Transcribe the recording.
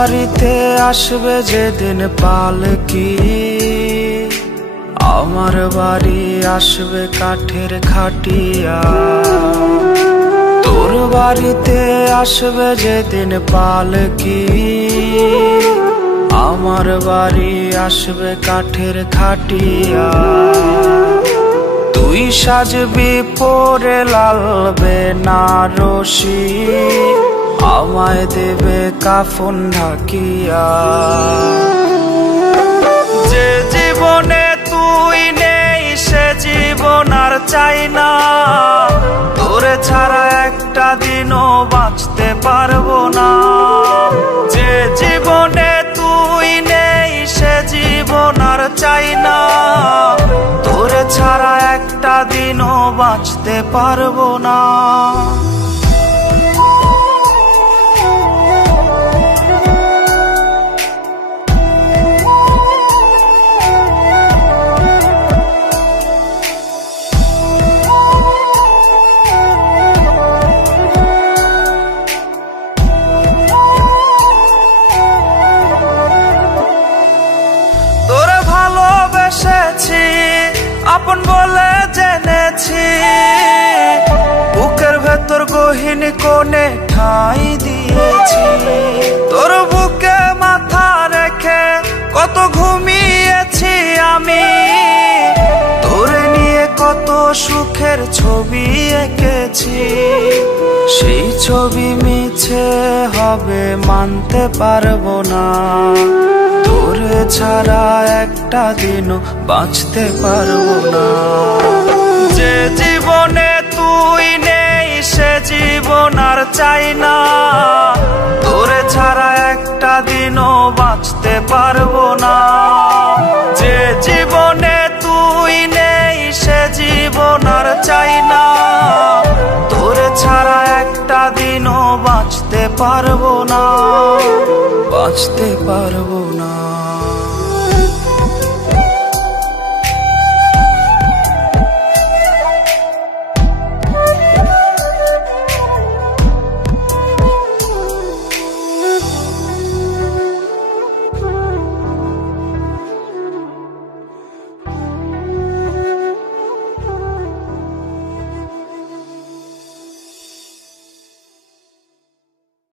বাড়িতে আসবে যেদিন পালকি, আমার বাড়ি আসবে কাঠের খাটিয়া। তোর বাড়িতে আসবে যেদিন পালকি, আমার বাড়ি আসবে কাঠের খাটিয়া। তুই সাজবি পরে লাল বেনারসি, আমায় দেবে কাফন ঢাকিয়া। যে জীবনে তুই নেই সে জীবন আর চাই না, তোরে ছাড়া একটা দিনও বাঁচতে পারবো না। যে জীবনে তুই নেই সে জীবন আর চাই না, তোরে ছাড়া একটা দিনও বাঁচতে পারবো না। আপন বলে জেনেছি, বুকের ভেতর গহীন কোণে ঠাঁই দিয়েছি। তোর বুকে মাথা রেখে কত ঘুমিয়েছি আমি, তোরে নিয়ে কত সুখের ছবি এঁকেছি। সেই ছবি মিছে হবে মানতে পারবো না, তোরে ছাড়া একটা দিনও বাঁচতে পারবো না। যে জীবনে তুই নেই সে জীবন আর চাই না, তোরে ছাড়া একটা দিনও বাঁচতে পারবো না। যে জীবনে তুই নেই সে জীবন আর চাই না, তোরে ছাড়া একটা দিনও বাঁচতে পারবো না, বাঁচতে পারবো না।